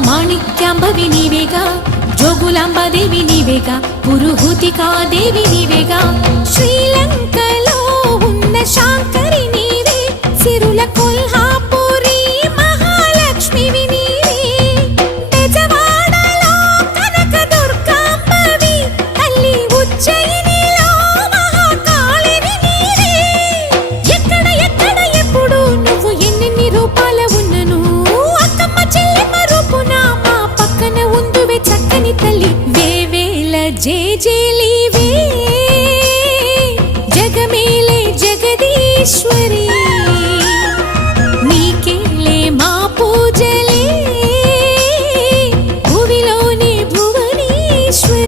మాణిక్యాంబవి నీవేగా, జోగులాంబాదేవి నీవేగా, పురుహూతికాదేవి నీవేగా. శ్రీలంకలో ఉన్న శాంకరి నీవే, సిరుల కొల్హాపురి మహాలక్ష్మివి నీవే. బెజవాడలో కనక దుర్గాంబవి, తల్లి ఉజ్జయినిలో మహాకాళిని నీవే. ఎక్కడ ఎక్కడ ఎప్పుడు నువ్వు ఎన్నెన్ని రూపాల ఉన్నను, అక్కమ్మ చెల్లెమ్మ రూపున మా పక్కన ఉందువే చక్కని తల్లి. వేవేల జేజేలివే, జగమేలే జగదీశ్వరి.